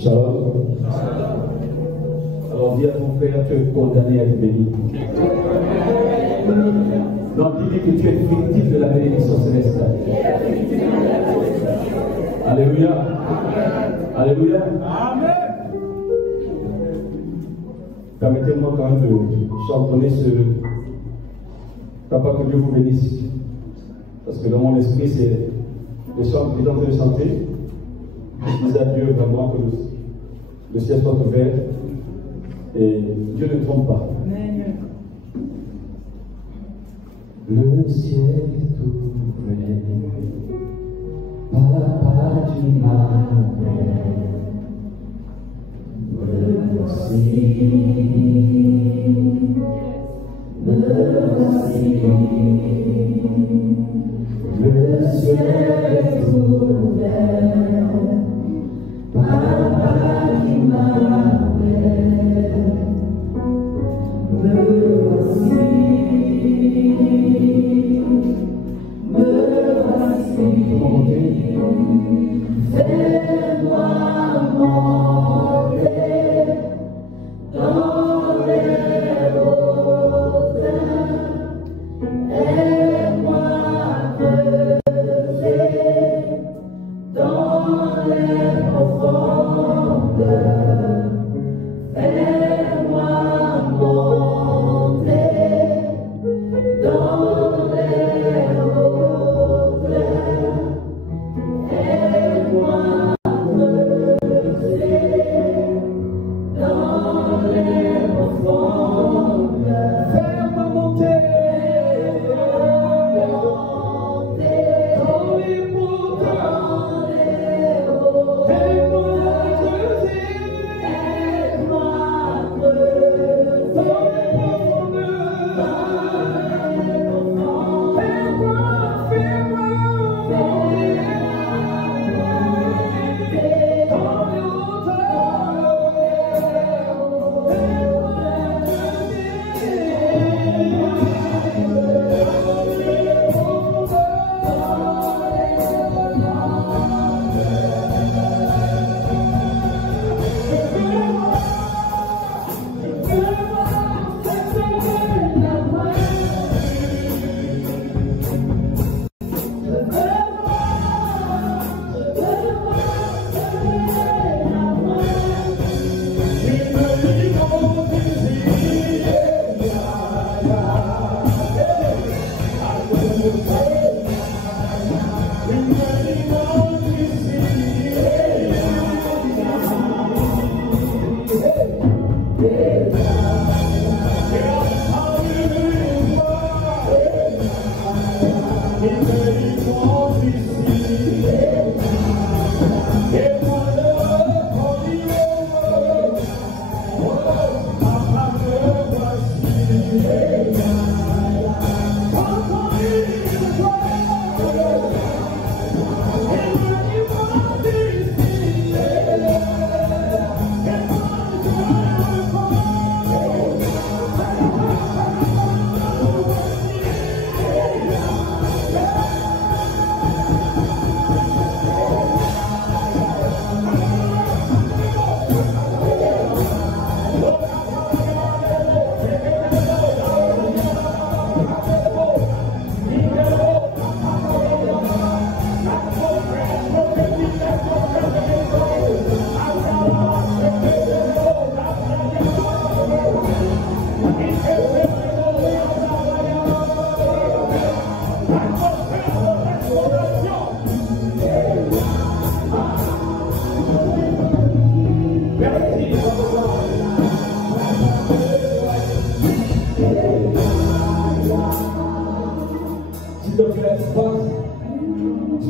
Shalom. Alors dis à ton frère, tu es condamné à être béni. Non, dis-lui que tu es victime de la bénédiction céleste. Alléluia. Alléluia. Amen. Permettez-moi quand même de chantonner ce Papa, que Dieu vous bénisse. Parce que dans mon esprit, c'est le chant que j'étais en train de chanter. Je disais à Dieu vraiment que le ciel soit ouvert et Dieu ne trompe pas. Amen. Le ciel est ouvert, Papa, tu m'as merci. Le ciel est ouvert, Papa qui m'appelle, me voici, fais-moi monter dans les hauteurs, aide-moi creuser dans les profondeurs, fais-moi monter dans les hauteurs, aide-moi creuser dans les profondeurs, fais-moi monter dans les profondeurs, aide-moi creuser dans les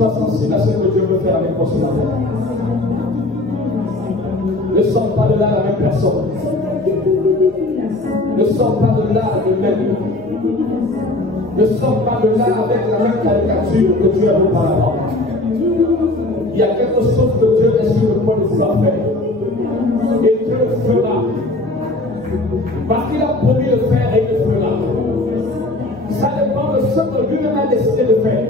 sois sensible à ce que Dieu veut faire avec toi ce matin. Ne sors pas de là la même personne. Ne sors pas de là de même. Ne sors pas de là avec la même caricature que Dieu a vu par là-bas. Il y a quelque chose que Dieu est sur le point de vouloir faire. Et Dieu le fera. Parce qu'il a promis de faire et il le fera. Ça dépend de ce que lui-même a décidé de faire.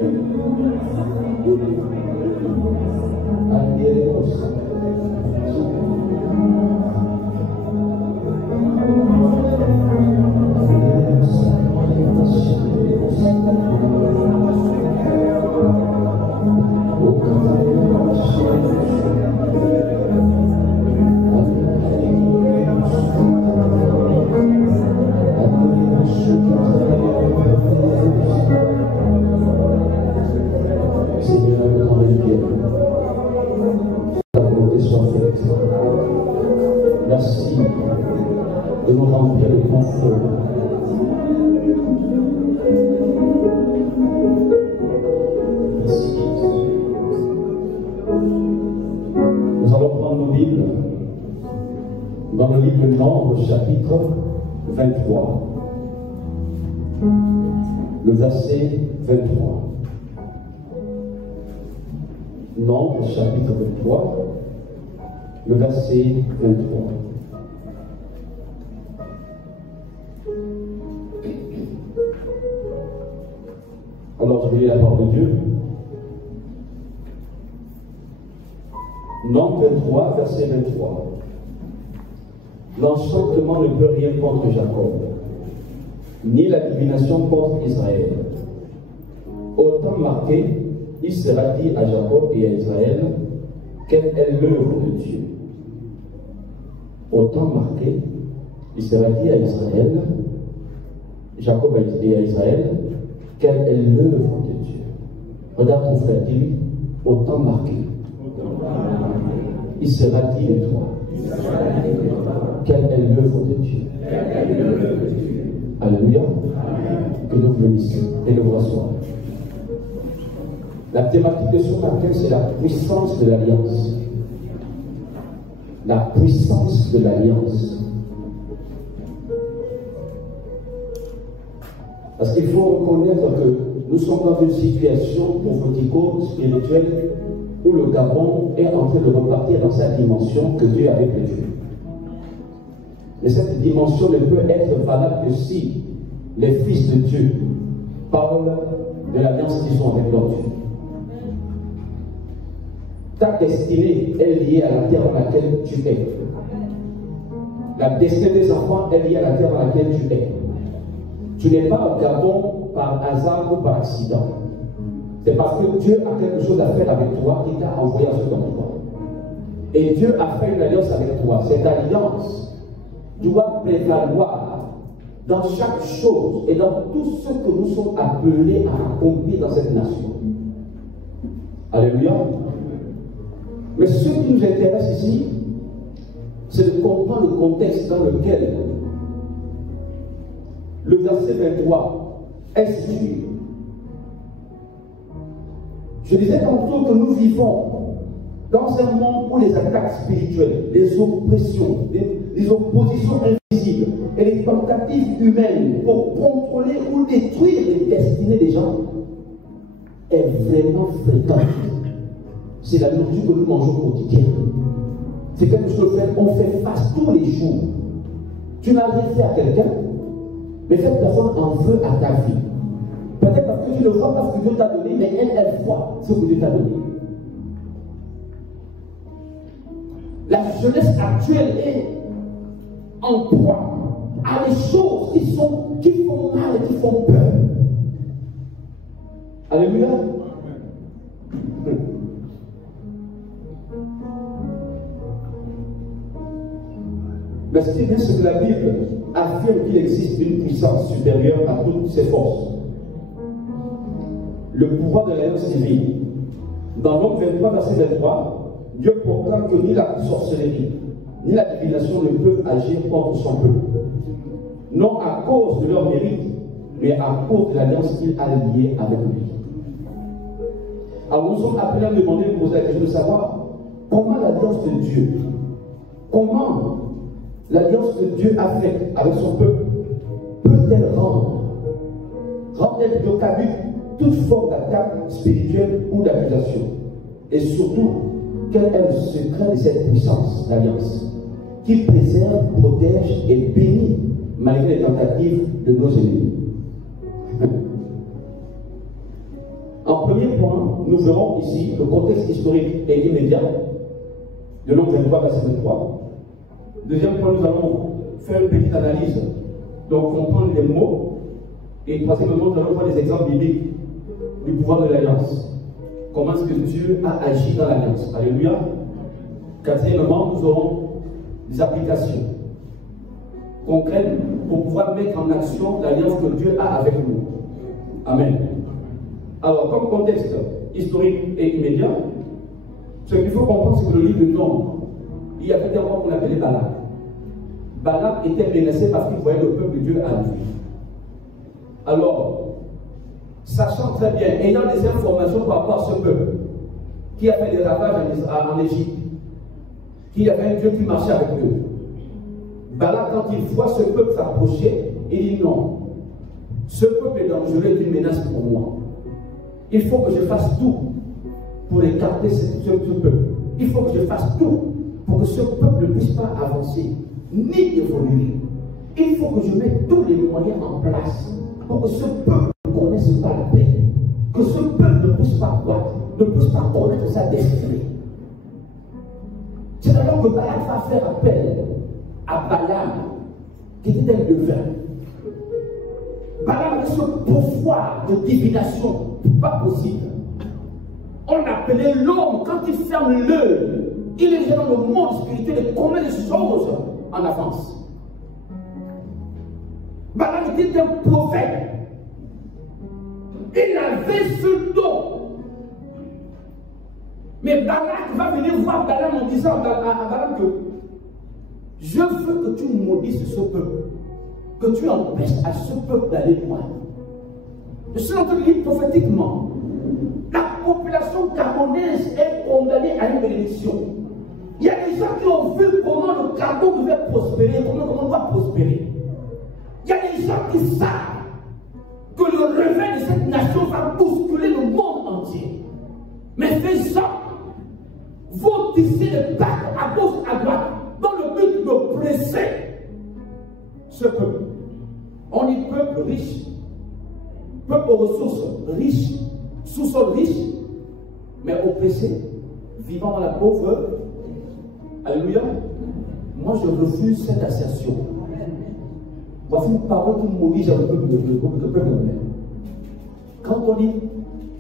Nombre chapitre 23. Le verset 23. Nombre chapitre 23. Le verset 23. Alors je vais lire la parole de Dieu. Nombre 23, verset 23. L'enchantement ne peut rien contre Jacob, ni la divination contre Israël. Au temps marqué, il sera dit à Jacob et à Israël quelle est l'œuvre de Dieu. Au temps marqué, il sera dit à Israël, Jacob et à Israël, quelle est l'œuvre de Dieu. Regarde ton frère, dis-lui, au temps marqué, il sera dit de toi, quelle est l'œuvre de Dieu. Alléluia. Que nous bénissions et nous rassurons. La thématique de ce matin, c'est la puissance de l'alliance. La puissance de l'alliance. Parce qu'il faut reconnaître que nous sommes dans une situation prophético-spirituelle où le Gabon est en train de repartir dans sa dimension que Dieu avait prévue. Mais cette dimension ne peut être valable que si les fils de Dieu parlent de l'alliance qu'ils ont avec leur Dieu. Ta destinée est liée à la terre dans laquelle tu es. La destinée des enfants est liée à la terre dans laquelle tu es. Tu n'es pas au Gabon par hasard ou par accident. C'est parce que Dieu a quelque chose à faire avec toi qui t'a envoyé à ce endroit. Et Dieu a fait une alliance avec toi. Cette alliance doit prévaloir dans chaque chose et dans tout ce que nous sommes appelés à accomplir dans cette nation. Alléluia. Mais ce qui nous intéresse ici, c'est de comprendre le contexte dans lequel le verset 23 est situé. Je disais tantôt que nous vivons dans un monde où les attaques spirituelles, les oppressions, les oppositions invisibles et les tentatives humaines pour contrôler ou détruire les destinées des gens est vraiment fréquente. C'est la nourriture que nous mangeons quotidiennement. C'est quelque chose qu'on fait face tous les jours. Tu n'as rien fait à quelqu'un, mais cette personne en veut à ta vie. Peut-être parce que tu ne vois pas ce que Dieu t'a donné, mais elle voit ce que Dieu t'a donné. La jeunesse actuelle est en proie à des choses qui font mal et qui font peur. Alléluia. Mais c'est bien ce que la Bible affirme qu'il existe une puissance supérieure à toutes ses forces. Le pouvoir de l'alliance divine. Dans Nombre 23, verset 23, Dieu proclame que ni la sorcellerie, ni la divination ne peuvent agir contre son peuple. Non à cause de leur mérite, mais à cause de l'alliance qu'il a liée avec lui. Alors nous sommes appelés à demander, poser la question de savoir comment l'alliance de Dieu, comment l'alliance que Dieu a faite avec son peuple peut-elle rendre de caduque toute forme d'attaque spirituelle ou d'accusation. Et surtout, quel est le secret de cette puissance d'alliance qui préserve, protège et bénit malgré les tentatives de nos ennemis. En premier point, nous verrons ici le contexte historique et immédiat de Nombre 23, verset 23. Deuxième point, nous allons faire une petite analyse, donc comprendre les mots. Et troisièmement, nous allons voir des exemples bibliques du pouvoir de l'alliance. Comment est-ce que Dieu a agi dans l'alliance. Alléluia. Quatrièmement, nous aurons des applications concrètes pour pouvoir mettre en action l'alliance que Dieu a avec nous. Amen. Alors, comme contexte historique et immédiat, ce qu'il faut comprendre, c'est que le livre de Nombre, il y avait un roi qu'on appelait Balak. Balak était menacé parce qu'il voyait le peuple de Dieu à lui. Alors, sachant très bien, ayant des informations par rapport à ce peuple, qui a fait des ravages en Égypte, qu'il y avait un Dieu qui marchait avec eux, Balak, quand il voit ce peuple s'approcher, il dit non, ce peuple est dangereux et une menace pour moi. Il faut que je fasse tout pour écarter ce peuple. Il faut que je fasse tout pour que ce peuple ne puisse pas avancer, ni évoluer. Il faut que je mette tous les moyens en place pour que ce peuple ne connaisse pas la paix. Que ce peuple ne puisse pas croître, ne puisse pas connaître sa destinée. C'est alors que Balak va faire appel à Balaam, qui était un devin. Balaam avait ce pouvoir de divination, pas possible. On appelait l'homme, quand il ferme l'œil, il est dans le monde spirituel et commet des choses en avance. Balaam était un prophète. Il avait ce don. Mais Balak va venir voir Balaam en disant à Balaam que je veux que tu maudisses ce peuple, que tu empêches à ce peuple d'aller loin. Je suis en train de dire prophétiquement, la population gabonaise est condamnée à une bénédiction. Il y a des gens qui ont vu comment le Gabon devait prospérer, comment on doit prospérer. Il y a des gens qui savent que le réveil de cette nation va bousculer le monde entier. Mais ces gens vont tisser des pactes à gauche, à droite, dans le but de presser ce peuple. On dit peuple riche, peuple aux ressources riches, sous-sol riche, mais oppressé, vivant dans la pauvreté. Alléluia. Moi, je refuse cette assertion. Voici une parole qui m'oblige à le peuple. Quand on dit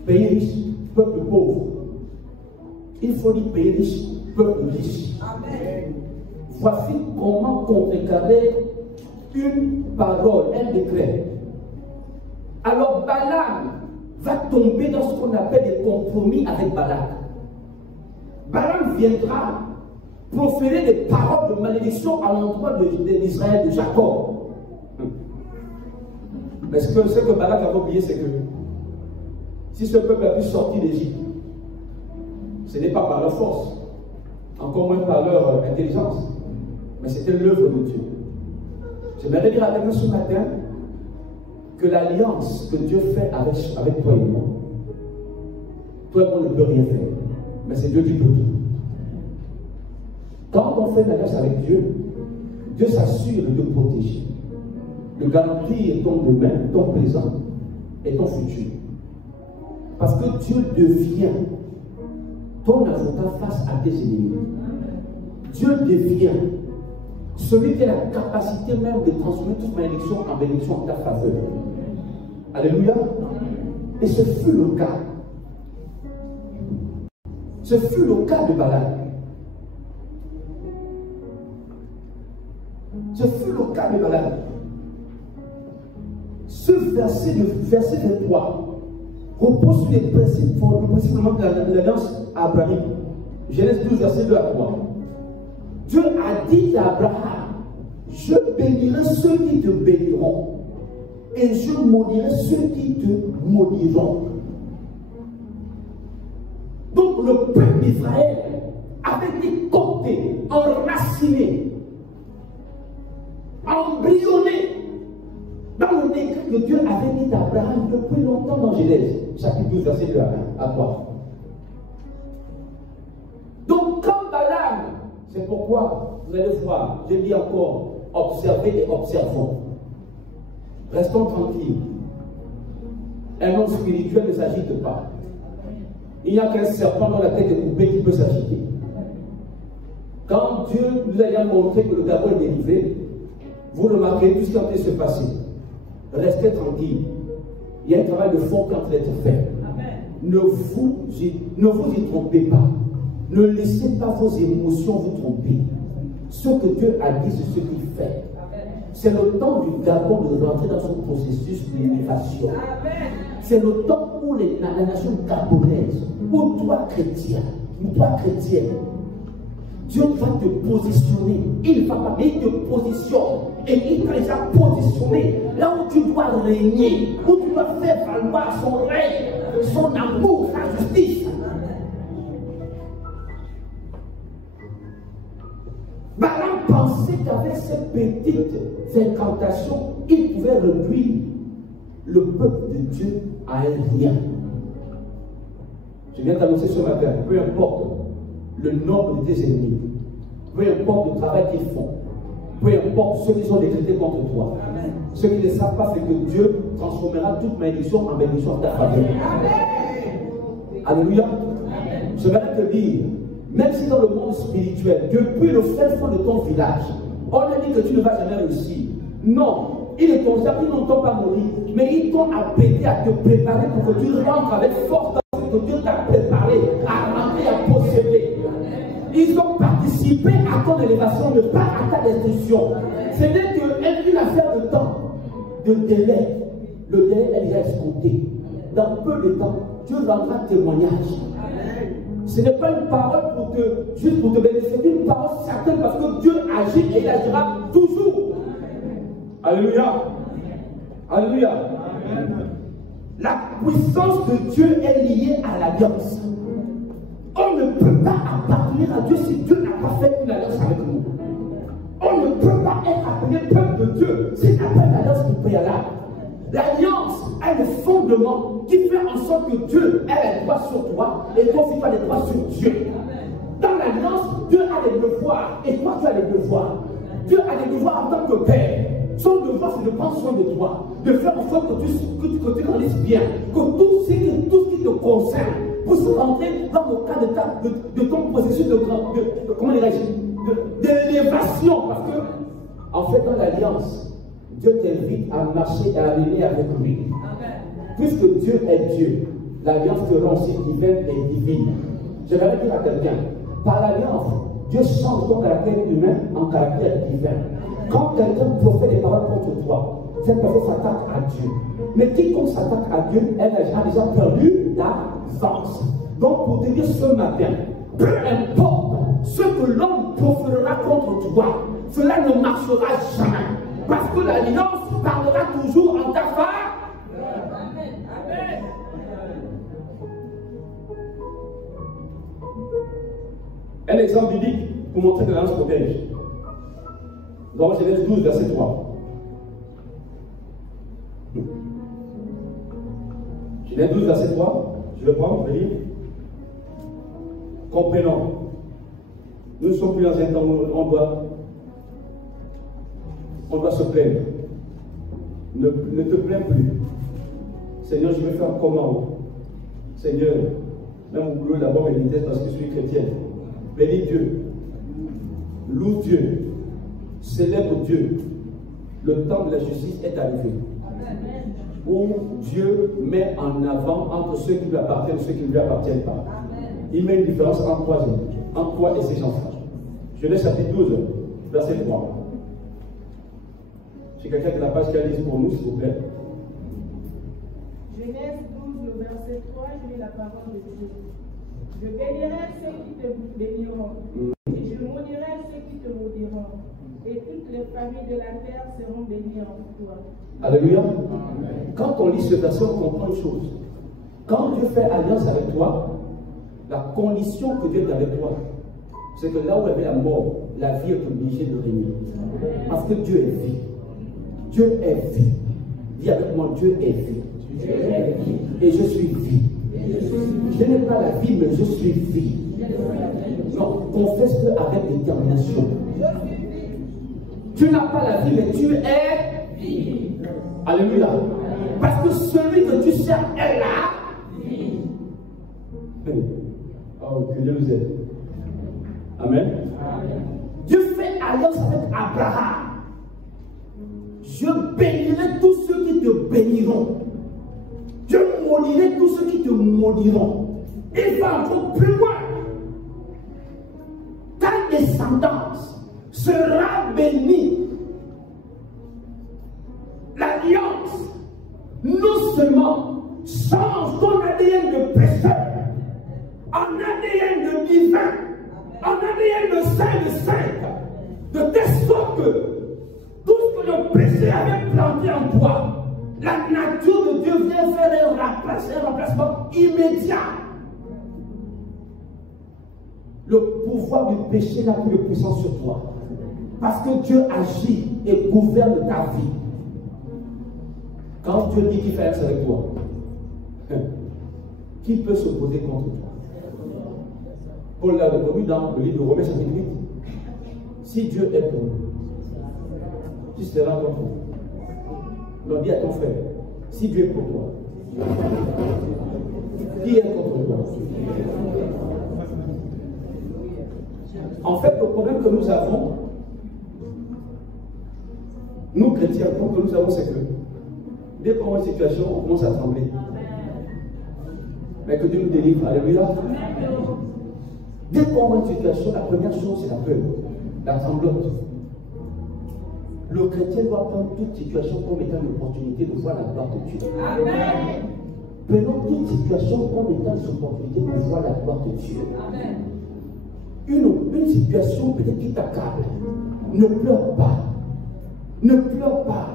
pays riche, peuple pauvre, il faut dire pays riche, peuple riche. Amen. Voici comment contrecarrer une parole, un décret. Alors Balaam va tomber dans ce qu'on appelle des compromis avec Balak. Balaam viendra proférer des paroles de malédiction à l'endroit d'Israël, de Jacob. Mais ce que Balak a oublié, c'est que si ce peuple a pu sortir d'Égypte, ce n'est pas par leur force, encore moins par leur intelligence, mais c'était l'œuvre de Dieu. J'aimerais dire avec nous ce matin que l'alliance que Dieu fait avec toi et moi, toi et moi ne peut rien faire, mais c'est Dieu qui peut tout. Quand on fait une alliance avec Dieu, Dieu s'assure de te protéger, de garantir ton demain, ton présent et ton futur. Parce que Dieu devient ton avocat face à tes ennemis. Dieu devient celui qui a la capacité même de transformer toute malédiction en bénédiction en ta faveur. Alléluia. Et ce fut le cas. Ce fut le cas de Balak. Ce fut le cas de Balak. Ce verset 23 repose sur les principes de l'alliance abrahamique. Genèse 12, verset 2 à 3. Dieu a dit à Abraham, je bénirai ceux qui te béniront et je maudirai ceux qui te maudiront. Donc le peuple d'Israël avait été compté, enraciné, embryonné dans le décret que Dieu avait dit à Abraham depuis longtemps dans Genèse, chapitre 12, verset 2 à 3. Donc comme Balaam, c'est pourquoi vous allez voir, je dis encore, observez et observons. Restons tranquilles. Un homme spirituel ne s'agite pas. Il n'y a qu'un serpent dans la tête est coupée qui peut s'agiter. Quand Dieu nous a montré que le Gabon est délivré, vous remarquez tout ce qui est en train de se passer. Restez tranquille. Il y a un travail de fond qui est en train d'être fait. Ne vous y trompez pas. Ne laissez pas vos émotions vous tromper. Ce que Dieu a dit, c'est ce qu'il fait. C'est le temps du Gabon de rentrer dans son processus d'élévation. C'est le temps où la nation gabonaise, où toi chrétien, Dieu va te positionner. Il va pas, il te positionne. Et il t'a déjà positionné là où tu dois régner, où tu dois faire valoir son règne, son amour, sa justice. Balaam pensait qu'avec ces petites incantations, il pouvait réduire le peuple de Dieu à un rien. Je viens d'annoncer ce matin, peu importe le nombre de tes ennemis, peu importe le travail qu'ils font, peu importe ceux qui sont décrétés contre toi, amen. Ce qu'ils ne savent pas, c'est que Dieu transformera toute malédiction en bénédiction de ta famille. Alléluia. Je vais te dire, même si dans le monde spirituel, depuis le fin fond de ton village, on a dit que tu ne vas jamais réussir. Non, ils ne t'ont pas maudit, mais ils t'ont appelé à te préparer pour que tu rentres avec force dans ce que Dieu t'a préparé, à rentrer, à posséder. Ils ont participé à ton élévation, mais pas à ta destruction. Ce n'est qu'une affaire de temps, de délai. Le délai est déjà escompté. Dans peu de temps, Dieu rendra témoignage. Ce n'est pas une parole juste pour te bénéficier, c'est une parole certaine parce que Dieu agit et il agira toujours. Alléluia. Alléluia. La puissance de Dieu est liée à l'alliance. On ne peut pas appartenir à Dieu si Dieu n'a pas fait une alliance avec nous. On ne peut pas être appelé peuple de Dieu s'il n'a pas une alliance préalable. L'alliance a le fondement qui fait en sorte que Dieu ait les droits sur toi et toi aussi tu as les droits sur Dieu. Dans l'alliance, Dieu a des devoirs et toi tu as des devoirs. Dieu a des devoirs en tant que père. Son devoir c'est de prendre soin de toi, de faire en sorte que tu grandisses bien, que tout ce qui te concerne puisse rentrer dans le cadre de ton processus d'élévation. Parce que, en fait, dans l'alliance, Dieu t'invite à marcher et à aller avec lui. Puisque Dieu est Dieu, l'alliance te rend aussi divine et divine. Je vais dire à quelqu'un, par l'alliance, Dieu change ton caractère humain en caractère divin. Quand quelqu'un profère des paroles contre toi, cette personne s'attaque à Dieu. Mais quiconque s'attaque à Dieu, elle a déjà perdu l'avance. Donc pour te dire ce matin, peu importe ce que l'homme proférera contre toi, cela ne marchera jamais. Parce que l'alliance parlera toujours en ta faveur. Amen. Amen. Un exemple biblique pour montrer que l'alliance protège. Dans Genèse 12, verset 3. Genèse 12, verset 3. Je vais prendre, je vais lire. Comprenons. Nous ne sommes plus dans un temps où on doit se plaindre. Ne te plains plus. Seigneur, je vais faire comment? Seigneur, même au boulot là-bas, me déteste parce que je suis chrétienne. Bénis Dieu. Loue Dieu. Célèbre Dieu. Le temps de la justice est arrivé. Amen. Où Dieu met en avant entre ceux qui lui appartiennent et ceux qui ne lui appartiennent pas. Amen. Il met une différence entre toi et ses enfants. Genèse chapitre 12, verset 3. C'est quelqu'un de la page qui a dit pour nous, s'il vous plaît. Genèse 12, le verset 3, je lis la parole de Dieu. Je bénirai ceux qui te béniront, et je maudirai ceux qui te maudiront. Et toutes les familles de la terre seront bénies en toi. Alléluia. Quand on lit ce verset, on comprend une chose. Quand Dieu fait alliance avec toi, la condition que Dieu est avec toi, c'est que là où il y avait la mort, la vie est obligée de régner. Parce que Dieu est vie. Dieu est vie. Dis avec moi, Dieu est vie. Et je suis vie. Je n'ai pas la vie, mais je suis vie. Non, confesse-le avec détermination. Tu n'as pas la vie, mais tu es vie. Alléluia. Parce que celui que tu cherches est là. Oh, que Dieu nous aide. Amen. Amen. Dieu fait alliance avec Abraham. Je bénirai tous ceux qui te béniront. Je maudirai tous ceux qui te maudiront. Il va encore plus loin. Ta descendance sera bénie. L'alliance, non seulement change ton ADN de pécheur en ADN de divin, en ADN de saint de sainte, de telle sorte que tout ce que le péché avait planté en toi, la nature de Dieu vient faire un remplacement immédiat. Le pouvoir du péché n'a plus de puissance sur toi. Parce que Dieu agit et gouverne ta vie. Quand Dieu dit qu'il fait rien avec toi, qui peut s'opposer contre toi? Paul l'a reconnu dans le livre de Romains chapitre 8. Si Dieu est pour nous, qui sera contre nous? On dit à ton frère, si Dieu est pour toi, qui est contre toi? En fait, le problème que nous avons, nous chrétiens, le problème que nous avons, c'est que dès qu'on voit une situation, on commence à trembler. Mais que Dieu nous délivre. Alléluia. Dès qu'on voit une situation, la première chose, c'est la peur, la tremblote. Le chrétien doit prendre toute situation comme étant une opportunité de voir la gloire de Dieu. Amen. Prenons toute situation comme étant une opportunité de voir la gloire de Dieu. Amen. Une situation peut-être qui t'accable. Ne pleure pas. Ne pleure pas.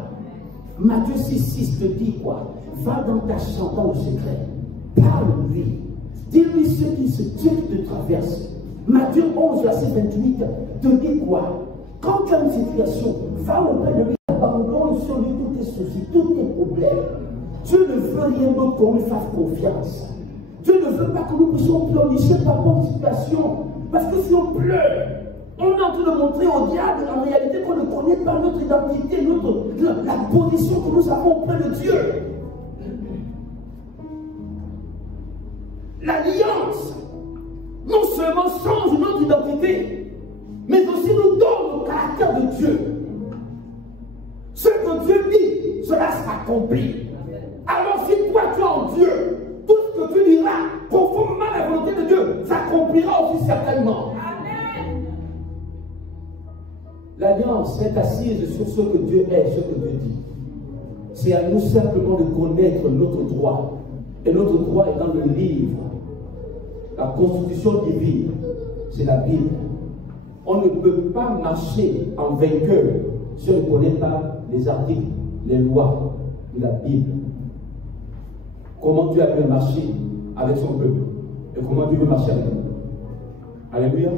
Matthieu 6,6 te dit quoi? Va dans ta chambre dans le secret. Parle-lui. Dis-lui ce qui te traverse. Matthieu 11, verset 28 te dit quoi? Quand tu as une situation, va auprès de lui, abandonne sur lui tous tes soucis, tous tes problèmes. Dieu ne veut rien d'autre qu'on lui fasse confiance. Dieu ne veut pas que nous puissions pleurnicher par rapport à une situation. Parce que si on pleure, on est en train de montrer au diable en réalité qu'on ne connaît pas notre identité, la position que nous avons auprès de Dieu. L'alliance, non seulement change notre identité, mais aussi nous donne le caractère de Dieu. Ce que Dieu dit, cela s'accomplit. Alors si toi tu es en Dieu, tout ce que tu diras, conformément à la volonté de Dieu, s'accomplira aussi certainement. Amen. L'alliance est assise sur ce que Dieu est, ce que Dieu dit. C'est à nous simplement de connaître notre droit. Et notre droit est dans le livre. La constitution divine, c'est la Bible. On ne peut pas marcher en vainqueur si on ne connaît pas les articles, les lois de la Bible. Comment Dieu a pu marcher avec son peuple et comment Dieu veut marcher avec nous. Alléluia.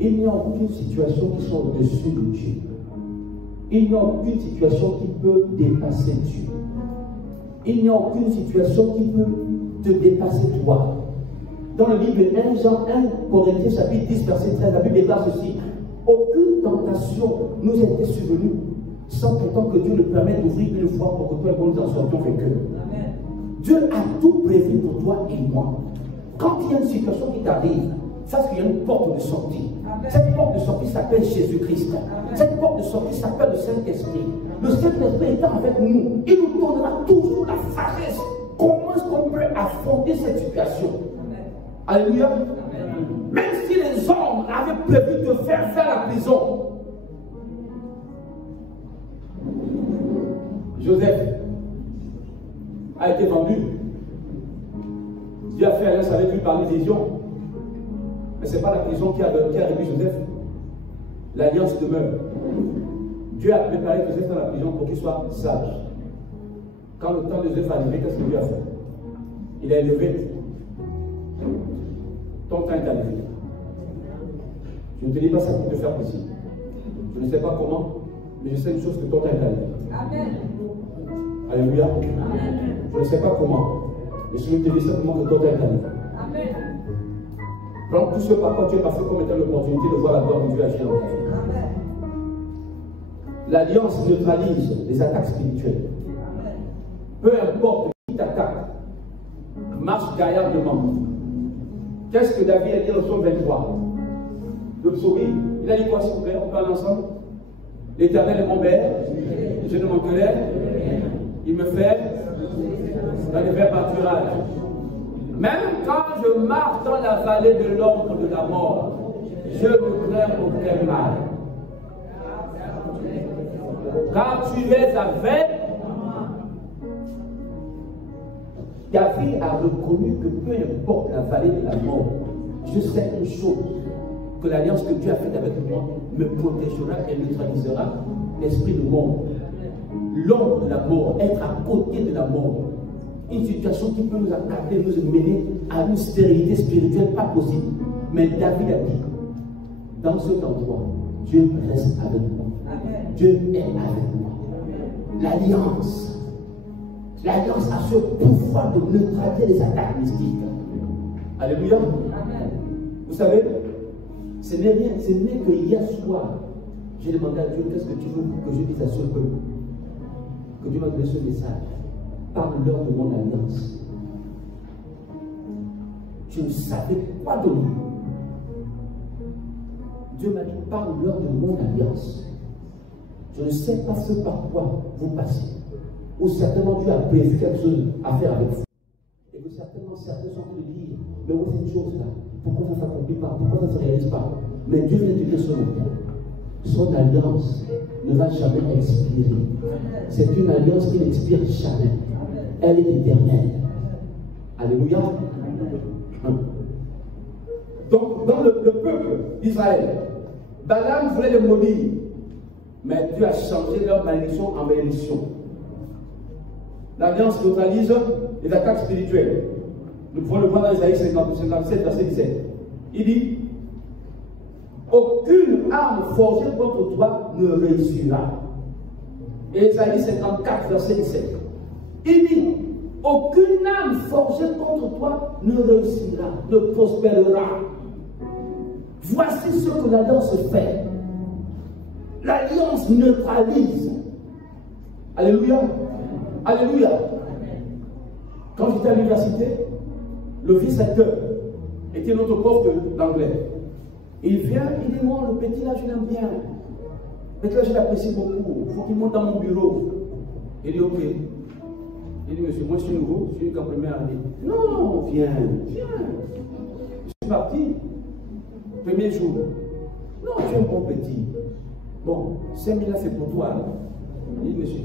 Il n'y a aucune situation qui soit au-dessus de Dieu. Il n'y a aucune situation qui peut dépasser Dieu. Il n'y a aucune situation qui peut te dépasser toi. Dans le livre de 1 Jean 1, Corinthiens chapitre 10, verset 13, la Bible déclare ceci. Aucune tentation nous a été survenue sans pourtant que Dieu le permette d'ouvrir une fois pour que toi et moi nous en sortions vainqueurs. Dieu a tout prévu pour toi et moi. Quand il y a une situation qui t'arrive, sache qu'il y a une porte de sortie. Amen. Cette porte de sortie s'appelle Jésus-Christ. Cette porte de sortie s'appelle le Saint-Esprit. Le Saint-Esprit étant avec nous, il nous donnera toujours la sagesse. Comment est-ce qu'on peut affronter cette situation? Amen. Alléluia. Amen. Même si les hommes avaient prévu de faire la prison, Joseph a été vendu. Dieu a fait alliance avec lui par une vision. Mais ce n'est pas la prison qui a réduit Joseph. L'alliance demeure. Dieu a préparé Joseph dans la prison pour qu'il soit sage. Quand le temps de Joseph est arrivé, qu'est-ce que Dieu a fait? Il a élevé. Ton temps est arrivé. Je ne te dis pas ça pour te faire plaisir. Je ne sais pas comment, mais je sais une chose, que ton temps est arrivé. Amen. Alléluia. Amen. Je ne sais pas comment, mais je te dis simplement que ton temps est arrivé. Amen. Prends tout ce par quoi tu es passé comme étant l'opportunité de voir la gloire de Dieu agir dans ta vie. L'alliance neutralise les attaques spirituelles. Amen. Peu importe qui t'attaque, marche gaillardement. Qu'est-ce que David a dit dans Psaume 23? Le psaume, il a dit quoi s'il vous plaît? On parle ensemble. L'Éternel est mon père, je ne manquerai. Il me fait dans les verts pâturages. Même quand je marche dans la vallée de l'ombre de la mort, je ne crains aucun mal. Car tu es avec. David a reconnu que peu importe la vallée de la mort, je sais une chose, que l'alliance que Dieu a faite avec moi me protégera et neutralisera l'esprit de mort. L'ombre de la mort, être à côté de la mort. Une situation qui peut nous accabler, nous mener à une stérilité spirituelle pas possible. Mais David a dit, dans cet endroit, Dieu reste avec moi. Dieu est avec moi. L'alliance. L'alliance a ce pouvoir de neutraliser les attaques mystiques. Alléluia. Vous savez, ce n'est rien, ce n'est que hier soir, j'ai demandé à Dieu, qu'est-ce que tu veux que je dise à ce peuple? Que Dieu m'a donné ce message. Parle-leur de mon alliance. Je ne savais quoi donner. Dieu m'a dit, parle-leur de mon alliance. Je ne sais pas ce par quoi vous passez. Ou certainement Dieu a prévu quelque chose à faire avec vous. Et que certainement certains sont en train de dire, mais où est cette chose-là? Pourquoi ça ne s'accomplit pas? Pourquoi ça ne se réalise pas? Mais Dieu vient de dire ce matin, son alliance ne va jamais expirer. C'est une alliance qui n'expire jamais. Elle est éternelle. Alléluia. Donc, dans le peuple d'Israël, Balaam voulait les maudire, mais Dieu a changé leur malédiction en bénédiction. L'alliance neutralise les attaques spirituelles. Nous pouvons le voir dans Isaïe 57, verset 17. Il dit, aucune arme forgée contre toi ne réussira. Et Isaïe 54, verset 17. Il dit, aucune arme forgée contre toi ne réussira, ne prospérera. Voici ce que l'alliance fait. L'alliance neutralise. Alléluia. Alléluia. Quand j'étais à l'université, le vice-recteur était notre prof d'anglais. Il vient, il dit, moi, le petit là, je l'aime bien. Le petit là, je l'apprécie beaucoup. Il faut qu'il monte dans mon bureau. Il dit, ok. Il dit, monsieur, moi, je suis nouveau, je suis qu'en première année. Non, viens. Je suis parti. Premier jour. Non, tu es un bon petit. Bon, 5 000 là, c'est pour toi. Il dit, monsieur,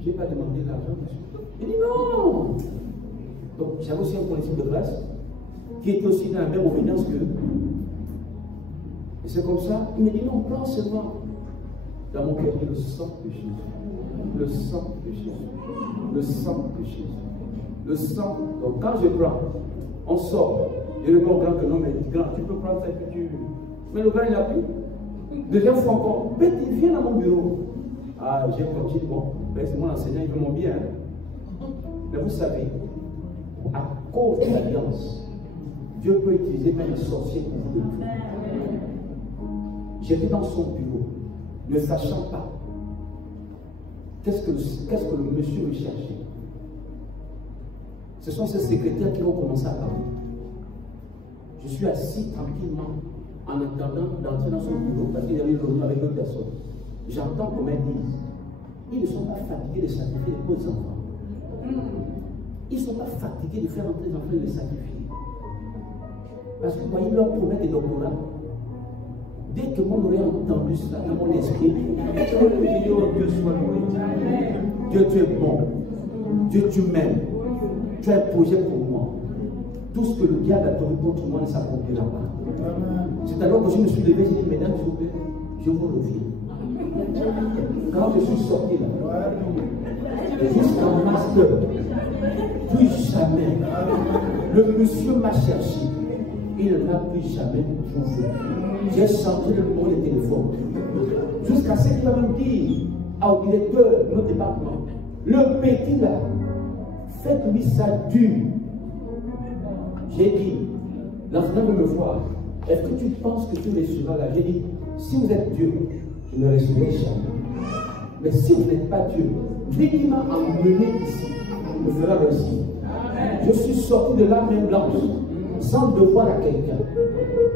je n'ai pas demandé l'argent, monsieur. Il dit, non. Donc, j'avais aussi un connaisseur de classe qui était aussi dans la même obédience que eux. Et c'est comme ça, il me dit, non, prends seulement. Dans mon cœur, le sang de Jésus. Le sang de Jésus. Le sang de Jésus. Le sang. Donc, quand je prends, on sort. Je réponds au grand que non, mais grand, tu peux prendre ça et puis tu. Mais le grand, il a pris. Deuxième fois encore, petit, viens dans mon bureau. Ah, j'ai continué, bon, ben, c'est mon enseignant, il veut mon bien. Mais vous savez, à cause de l'alliance, Dieu peut utiliser même les sorciers pour vous détruire. J'étais dans son bureau, ne sachant pas qu'est-ce que le monsieur me cherchait. Ce sont ces secrétaires qui vont commencer à parler. Je suis assis tranquillement en attendant d'entrer dans son bureau parce qu'il y avait une réunion avec d'autres personnes. J'entends comme elles disent, ils ne sont pas fatigués de sacrifier les pauvres enfants. Ils ne sont pas fatigués de faire entrer les enfants et de les sacrifier. Parce que vous voyez, leur promettre des doctorats. Dès que moi j'aurais entendu cela dans mon esprit, j'ai dit, oh Dieu soit loué. Dieu, tu es bon. Dieu, tu m'aimes. Tu as un projet pour moi. Tout ce que le diable a donné contre moi ne s'accomplira pas. C'est alors que je me suis levé, j'ai dit, mesdames, s'il vous plaît, je vous reviens. Quand je suis sorti là, jusqu'en master, plus jamais, le monsieur m'a cherché. Il ne m'a plus jamais trouvé. J'ai changé le numéro de téléphone. Jusqu'à ce qu'il va me dire au directeur de notre département, le petit là, faites-lui ça dur. J'ai dit, l'enseignant veut me voir. Est-ce que tu penses que tu réussiras là? J'ai dit, si vous êtes Dieu, je ne réussirai jamais. Mais si vous n'êtes pas Dieu, dès qu'il m'a emmené ici, il me fera réussir. Je suis sorti de la main blanche, sans devoir à quelqu'un.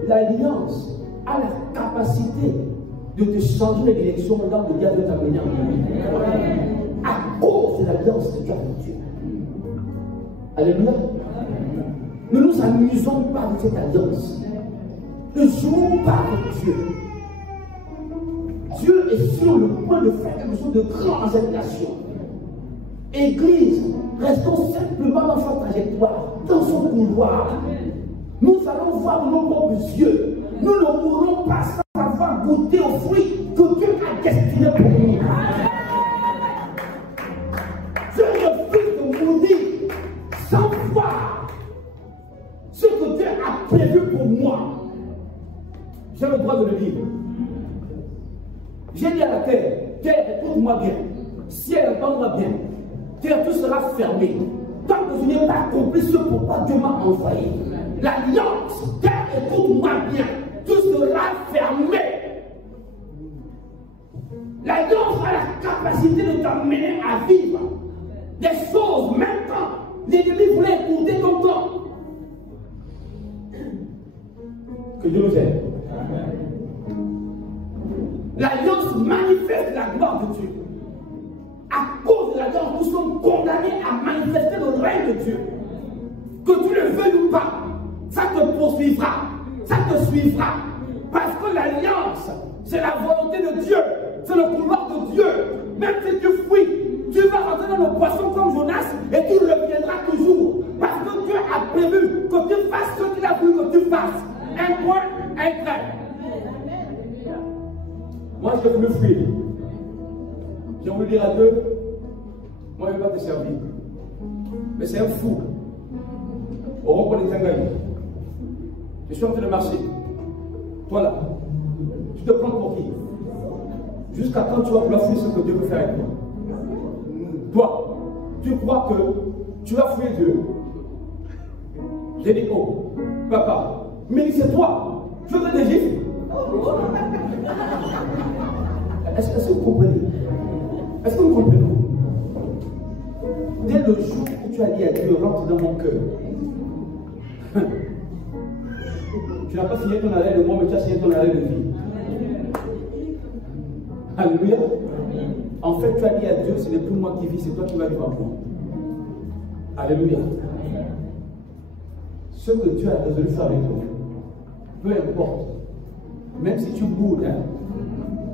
L'alliance a la capacité de te changer de direction là où Dieu veut t'amener en vie. À cause de l'alliance que tu as avec Dieu. Alléluia. Ne nous amusons pas avec cette alliance. Ne jouons pas avec Dieu. Dieu est sur le point de faire quelque chose de grand dans cette nation. Église, restons simplement dans sa trajectoire, dans son couloir. Nous allons voir nos propres yeux. Nous ne mourrons pas sans avoir goûté aux fruits que Dieu a destinés pour nous. Je refuse de mourir sans voir ce que Dieu a prévu pour moi. J'ai le droit de le dire. J'ai dit à la terre, terre, écoute-moi bien. Ciel, entends-moi bien. Terre, tout sera fermé. Tant que je n'ai pas accompli ce pourquoi Dieu m'a envoyé. L'alliance, terre, écoute-moi bien. Tout sera fermé. L'alliance a la capacité de t'amener à vivre des choses, même quand l'ennemi voulait écouter ton temps. Que Dieu nous aide. L'alliance manifeste la gloire de Dieu. À cause de l'alliance, nous sommes condamnés à manifester le règne de Dieu. Que tu le veuilles ou pas, ça te poursuivra, ça te suivra. Parce que l'alliance, c'est la volonté de Dieu, c'est le couloir de Dieu. Même si tu fuis, tu vas rentrer dans le poisson comme Jonas et tu reviendras toujours. Parce que Dieu a prévu que tu fasses ce qu'il a voulu que tu fasses. Un point, un trait. Moi, je voulu fuir. J'ai voulu dire à Dieu, moi, je ne vais pas te servir. Mais c'est un fou. Au rond-point des Tangaïs. Je suis en train de marcher. Toi là, tu te prends pour qui? Jusqu'à quand tu vas vouloir fuir ce que Dieu veut faire avec toi? Toi, tu crois que tu vas fuir Dieu. J'ai dit, oh, papa, mais c'est toi. Je veux des gifles. Est-ce que vous comprenez? Est-ce que vous comprenez? Dès le jour où tu as dit à Dieu, rentre dans mon cœur. Tu n'as pas signé ton arrêt de mort, mais tu as signé ton arrêt de vie. Alléluia. En fait, tu as dit à Dieu, ce n'est plus moi qui vis, c'est toi qui vas vivre en moi. Alléluia. Ce que Dieu a résolu faire avec toi, peu importe, même si tu boudes, hein,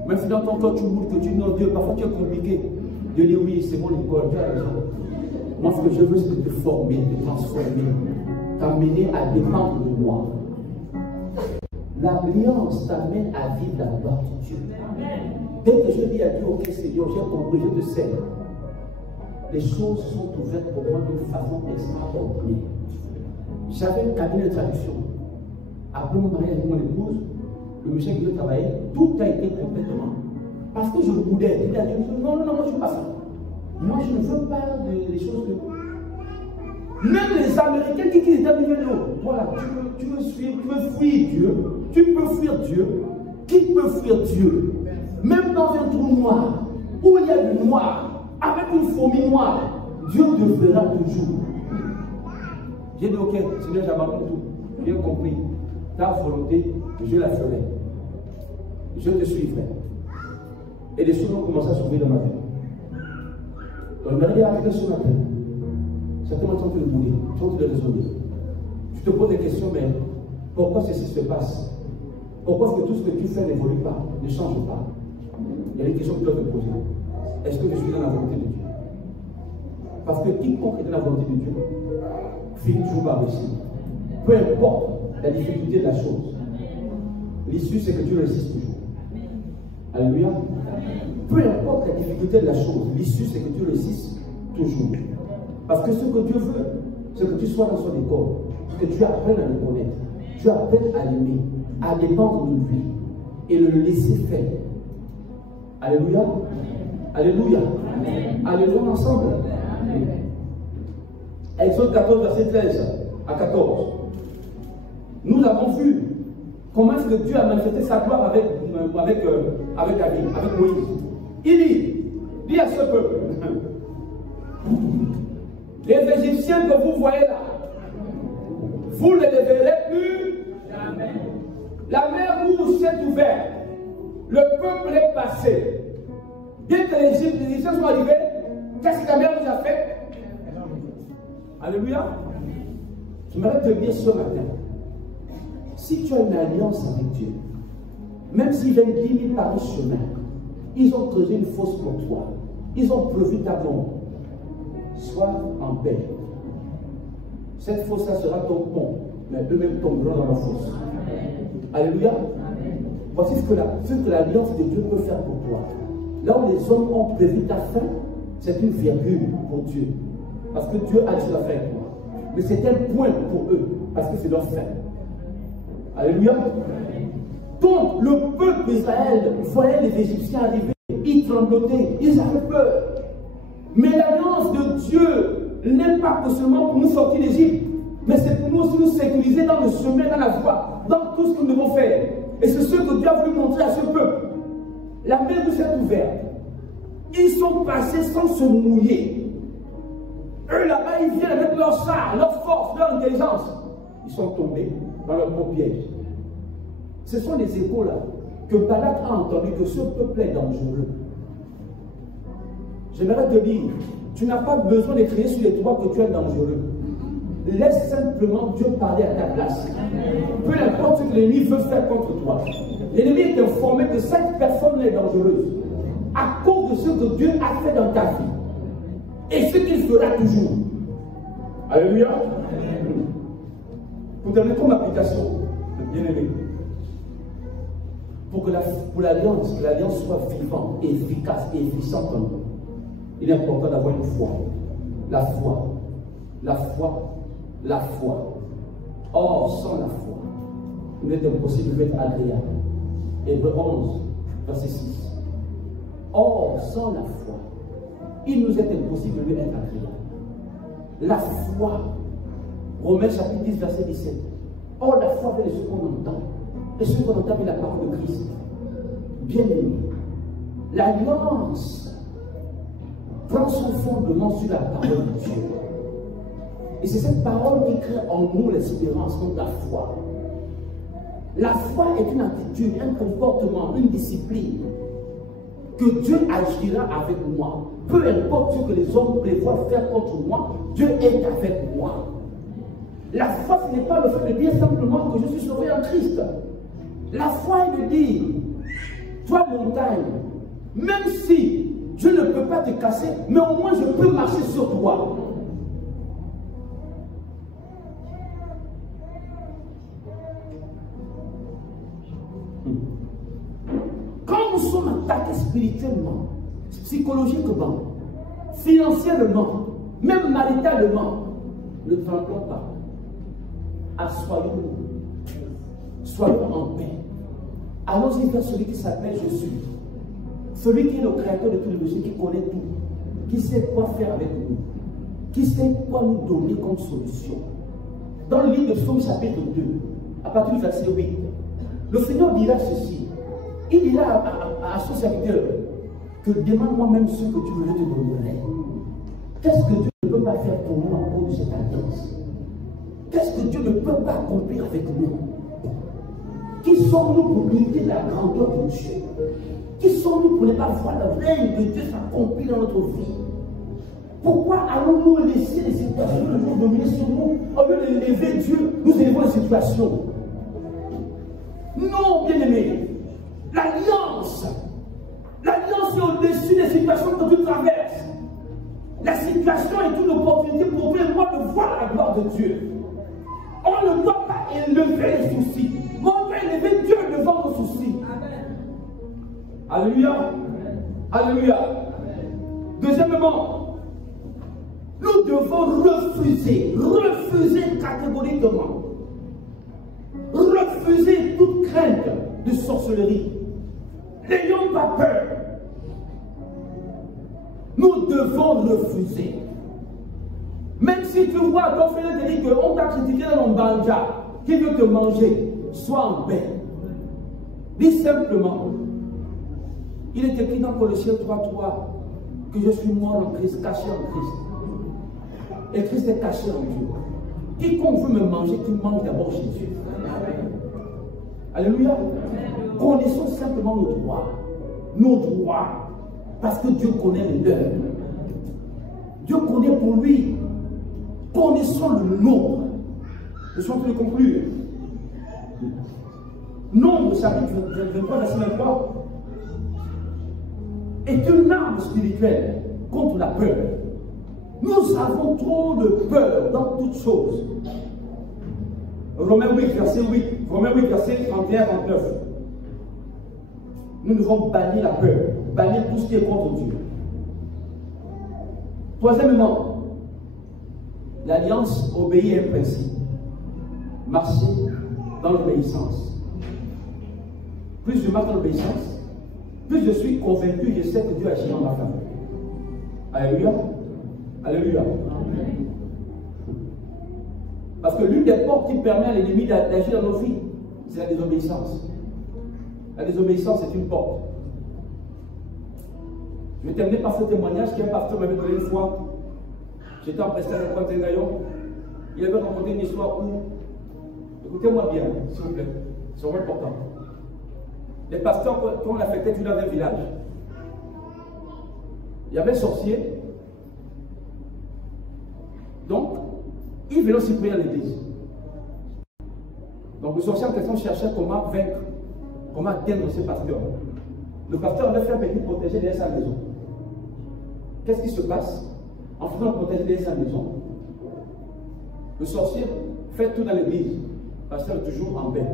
même si dans ton corps tu boudes, que tu non Dieu, parfois tu es compliqué. Dieu dit oui, c'est mon école, tu as raison. Moi, ce que je veux, c'est de te former, de te transformer, t'amener à dépendre de moi. L'alliance t'amène à vivre la gloire de Dieu. Dès que je dis à Dieu, ok Seigneur, j'ai compris, je te sers. Les choses sont ouvertes pour moi d'une façon extraordinaire. J'avais un cabinet de traduction. Après mon mariage avec mon épouse, le monsieur qui veut travailler, tout a été complètement. Parce que je boudais. Il a dit, non, moi je ne veux pas ça. Moi je ne veux pas des choses que... Même les Américains qui étaient venus, voilà, tu veux suivre, tu veux fuir Dieu, tu peux fuir Dieu. Qui peut fuir Dieu? Même dans un trou noir, où il y a du noir, avec une fourmi noire, Dieu te verra toujours. J'ai dit, ok, Seigneur, j'abandonne tout. J'ai compris. Ta volonté, je la ferai. Je te suivrai. Et les choses ont commencé à s'ouvrir dans ma vie. Donc, le mari est arrivé ce matin. Certainement, tu es en train de bouger, tu es en train de raisonner. Tu te poses des questions, mais pourquoi ceci se passe? Pourquoi est-ce que tout ce que tu fais n'évolue pas, ne change pas? Il y a des questions que tu dois te poser. Est-ce que je suis dans la volonté de Dieu? Parce que quiconque est dans la volonté de Dieu finit toujours par réussir. Peu importe la difficulté de la chose, l'issue c'est que Dieu résiste toujours. Alléluia. Peu importe la difficulté de la chose, l'issue c'est que Dieu résiste toujours. Parce que ce que Dieu veut, c'est que tu sois dans son école, que tu apprennes à le connaître, tu apprennes à l'aimer, à dépendre de lui et le laisser faire. Alléluia. Alléluia. Alléluia ensemble. Exode 14, verset 13 à 14. Nous avons vu comment est-ce que Dieu a manifesté sa gloire avec David, avec Moïse. Il dit à ce peuple, les Égyptiens que vous voyez là, vous ne les verrez plus jamais. La mer rouge s'est ouverte. Le peuple est passé. Dès que les Égyptiens sont arrivés, qu'est-ce que la mer rouge a fait? Alléluia. Je m'arrête de dire ce matin. Si tu as une alliance avec Dieu, même s'ils viennent 10 000 par le chemin, ils ont creusé une fosse pour toi. Ils ont prévu ta mort. Sois en paix. Cette fosse-là sera ton pont, mais eux-mêmes tomberont dans la fosse. Alléluia. Voici ce que l'alliance de Dieu peut faire pour toi. Là où les hommes ont prévu ta fin, c'est une virgule pour Dieu. Parce que Dieu a dit la fin avec toi. Mais c'est un point pour eux, parce que c'est leur fin. Alléluia. Donc, le peuple d'Israël voyait les Égyptiens arriver, ils tremblotaient, ils avaient peur. Mais l'alliance de Dieu n'est pas que seulement pour nous sortir d'Égypte, mais c'est pour nous aussi nous sécuriser dans le chemin, dans la voie, dans tout ce que nous devons faire. Et c'est ce que Dieu a voulu montrer à ce peuple. La mer nous est ouverte. Ils sont passés sans se mouiller. Eux là-bas, ils viennent avec leur char, leur force, leur intelligence. Ils sont tombés dans leur propre piège. Ce sont les échos là que Balak a entendu que ce peuple est dangereux. J'aimerais te dire, tu n'as pas besoin de crier sur les toits que tu es dangereux. Laisse simplement Dieu parler à ta place. Peu importe ce que l'ennemi veut faire contre toi. L'ennemi est informé que cette personne est dangereuse à cause de ce que Dieu a fait dans ta vie et ce qu'il fera toujours. Alléluia. Pour donner comme application, bien aimé, pour que l'alliance soit vivante, efficace et efficiente en nous, il est important d'avoir une foi. La foi. La foi. La foi. Or, sans la foi, il est impossible d'être agréable. Hébreux 11, verset 6. Or, sans la foi, il nous est impossible d'être agréable. La foi. Romains chapitre 10, verset 17. Or, la foi fait de ce qu'on entend. Et ce qu'on entend, c'est la parole de Christ. Bien aimé, l'alliance prend son fondement sur la parole de Dieu. Et c'est cette parole qui crée en nous l'espérance contre la foi. La foi est une attitude, un comportement, une discipline que Dieu agira avec moi. Peu importe ce que les hommes prévoient faire contre moi, Dieu est avec moi. La foi, ce n'est pas le fait de dire simplement que je suis sauvé en Christ. La foi est de dire, toi montagne, même si je ne peux pas te casser, mais au moins je peux marcher sur toi. Quand nous sommes attaqués spirituellement, psychologiquement, financièrement, même maritalement, ne tremblons pas. Assoyons-nous. Soyons en paix. Allons-y vers celui qui s'appelle Jésus. Celui qui est le créateur de tous les dossiers, qui connaît tout, qui sait quoi faire avec nous, qui sait quoi nous donner comme solution. Dans le livre de Psaume chapitre 2, à partir du verset 8, le Seigneur dira ceci. Il dira à son serviteur que demande-moi même ce que tu veux, je te donnerai. Qu'est-ce que Dieu ne peut pas faire pour nous en cause de cette alliance? Qu'est-ce que Dieu ne peut pas accomplir avec nous? Qui sommes-nous pour limiter la grandeur de Dieu? Qui sommes-nous pour ne pas voir le règne de Dieu s'accomplir dans notre vie? Pourquoi allons-nous laisser les situations toujours dominer sur nous? Au lieu de lever Dieu, nous élevons les situations. Non, bien-aimés. L'alliance est au-dessus des situations que tu traverses. La situation est une opportunité pour toi et moi de voir la gloire de Dieu. On ne doit pas élever les soucis, mais on doit élever Dieu devant nos soucis. Amen. Alléluia. Alléluia. Deuxièmement, nous devons refuser catégoriquement, refuser toute crainte de sorcellerie. N'ayons pas peur. Nous devons refuser. Même si tu vois ton frère te dire qu'on t'a critiqué dans ton banja, qu'il veut te manger, sois en paix. Dis simplement, il est écrit dans Colossiens 3:3 que je suis mort en Christ, caché en Christ. Et Christ est caché en Dieu. Quiconque veut me manger, qu'il mange d'abord Jésus. Alléluia. Connaissons simplement nos droits. Nos droits. Parce que Dieu connaît les leurs. Dieu connaît pour lui. Connaissons le nombre. Je suis en train de conclure. Nombre, chapitre 23, verset 23, est une arme spirituelle contre la peur. Nous avons trop de peur dans toutes choses. Romains 8, verset 8. Romains 8, verset 31-39. Nous devons bannir la peur, bannir tout ce qui est contre Dieu. Troisièmement, l'alliance obéit à un principe. Marcher dans l'obéissance. plus je marche dans l'obéissance, plus je suis convaincu, je sais que Dieu agit en ma faveur. Alléluia. Alléluia. Parce que l'une des portes qui permet à l'ennemi d'agir dans nos vies, c'est la désobéissance. La désobéissance est une porte. Je vais terminer par ce témoignage qu'un pasteur m'avait donné une fois. J'étais en prestation à Pointe-Gaillon. Il avait raconté une histoire où, écoutez-moi bien, s'il vous plaît, c'est vraiment important. Les pasteurs, quand on affectait tout dans un village, il y avait un sorcier. Donc, il venait aussi prier à l'église. Donc, le sorcier en question cherchait comment vaincre, comment atteindre ces pasteurs. Le pasteur avait fait un petit protégé derrière sa maison. Qu'est-ce qui se passe? En faisant protéger derrière sa maison, le sorcier fait tout dans l'église. Le pasteur est toujours en paix.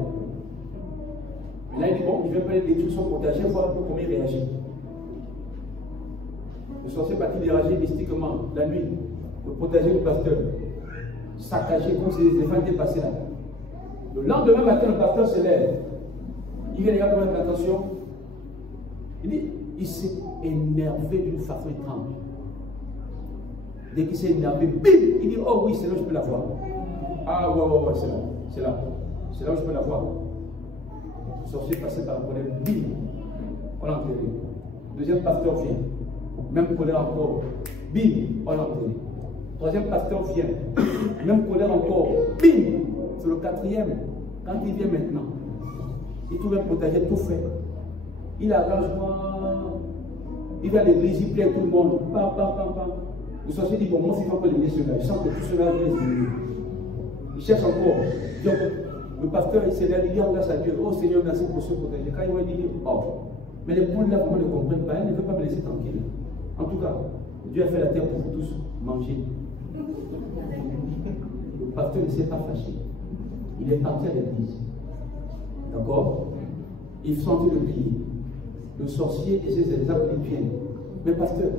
Et là, il dit bon, il vient prendre des trucs sont protégés, voir un peu comment il réagit. Le sorcier partit dérager mystiquement la nuit pour protéger le pasteur. Saccagé comme si les éléphants étaient passés là. Le lendemain matin, le pasteur se lève. Il vient regarder avec attention. Il dit, il s'est énervé d'une façon étrange. Dès qu'il s'est énervé, bim, il dit, oh oui, c'est là où je peux la voir. Ah ouais, c'est là, c'est là. C'est là où je peux la voir. Le sorcier passait par la colère, bim, on l'a enterré. Deuxième pasteur vient, même colère encore, bim, on l'a enterré. Troisième pasteur vient, même colère encore, bim, c'est le quatrième. Quand il vient maintenant, il trouve un potager tout fait. Il arrange, il va à l'église, il plaît tout le monde. Le sorcier dit, bon, moi, il ne faut pas l'église cela. Je sens que tout cela vient de lui. Il cherche encore. Donc, le pasteur, il s'élève, il dit en grâce à Dieu, oh Seigneur, merci pour ce potager. Quand il va dire, oh, mais les poules là, vraiment ne comprennent pas, elles ne veulent pas me laisser tranquille. En tout cas, Dieu a fait la terre pour vous tous manger. Le pasteur ne s'est pas fâché. Il est parti à l'église. D'accord? Il sont en train de prier. Le sorcier et ses exemples lui viennent. Mais pasteur,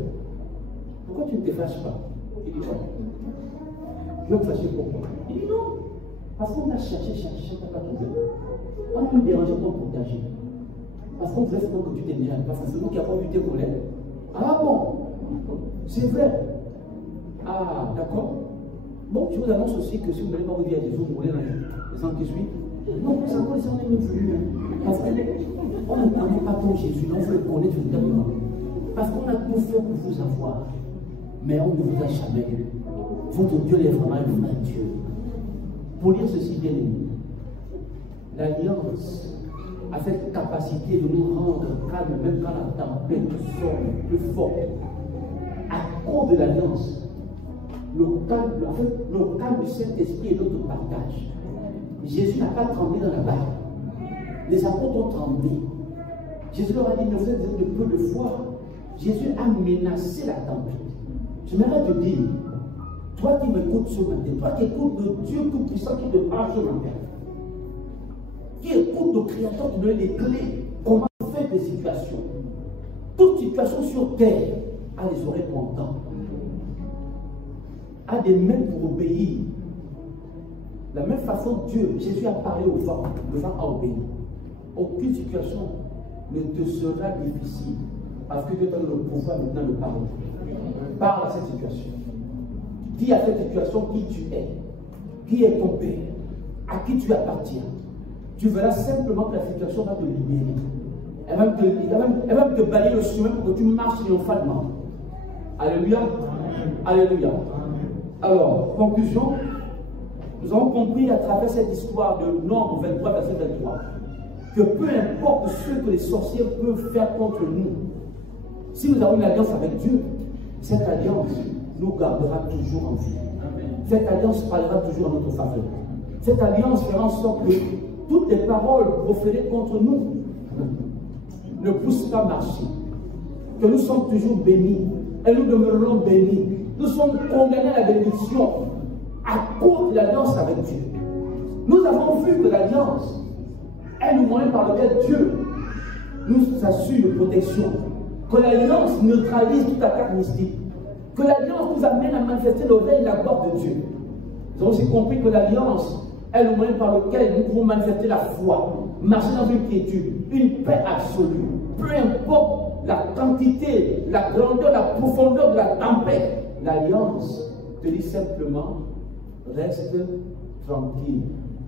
pourquoi tu ne te fâches pas? Il dit non. Je vais me fâcher pourquoi? Il dit non. Parce qu'on a cherché, on n'a pas trouvé. On a même dérangé ton potager. Parce qu'on voulait faire que tu t'énerves. Parce que c'est nous qui avons eu tes collègues. Ah bon? C'est vrai. Ah, d'accord. Bon, je vous annonce aussi que si vous n'allez pas vous dire à Jésus, vous mourrez dans les ans qui suivent. Non, c'est encore les ans même venu. Parce qu'on n'entendait pas ton Jésus, on veut le connaître véritablement. Parce qu'on a tout fait pour vous avoir. Mais on ne vous a jamais eu. Votre Dieu est vraiment un vrai Dieu. Pour dire ceci, bien aimé, l'alliance a cette capacité de nous rendre calmes, même quand la tempête sonne plus forte. À cause de l'alliance, le calme du Saint-Esprit est notre partage. Jésus n'a pas tremblé dans la barque. Les apôtres ont tremblé. Jésus leur a dit, ne vous êtes de peu de foi. Jésus a menacé la tempête. J'aimerais te dire, toi qui m'écoutes ce matin, toi qui écoutes le Dieu tout-puissant qui te parle ce matin, qui écoute le Créateur qui donne les clés, comment faire des situations. Toute situation sur terre a les oreilles pour entendre, a des mains pour obéir. De la même façon, Dieu, Jésus a parlé au vent, le vent a obéi. Aucune situation ne te sera difficile parce que Dieu donne le pouvoir maintenant de parler. Parle à cette situation. Dis à cette situation qui tu es, qui est ton Père, à qui tu appartiens. Tu verras simplement que la situation va te libérer. Elle va te balayer le chemin pour que tu marches triomphalement. Alléluia. Alléluia. Alors, conclusion, nous avons compris à travers cette histoire de Nombre 23, verset 23, que peu importe ce que les sorciers peuvent faire contre nous, si nous avons une alliance avec Dieu, cette alliance nous gardera toujours en vie. Cette alliance parlera toujours en notre faveur. Cette alliance fera en sorte que toutes les paroles proférées contre nous ne poussent pas marcher. Que nous sommes toujours bénis et nous demeurons bénis. Nous sommes condamnés à la bénédiction à cause de l'alliance avec Dieu. Nous avons vu que l'alliance est le moyen par lequel Dieu nous assure une protection. Que l'alliance neutralise toute attaque mystique. Que l'alliance nous amène à manifester le règne et la gloire de Dieu. Nous avons aussi compris que l'alliance est le moyen par lequel nous pouvons manifester la foi, marcher dans une quiétude. une paix absolue. Peu importe la quantité, la grandeur, la profondeur de la tempête, l'alliance te dit simplement, reste tranquille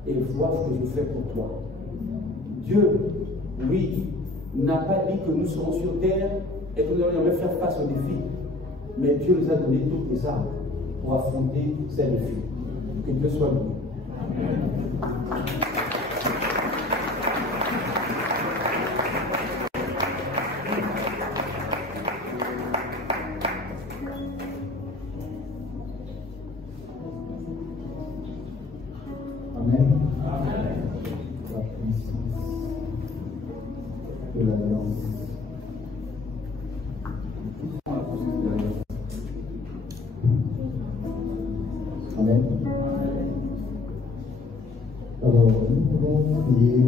et vois ce que je fais pour toi. Dieu, oui, n'a pas dit que nous serons sur terre et que nous allons faire face aux défis. Mais Dieu nous a donné toutes les armes pour affronter ces défis. Que Dieu soit béni. Amen. La puissance de l'alliance. Amen. Alors, nous pouvons prier.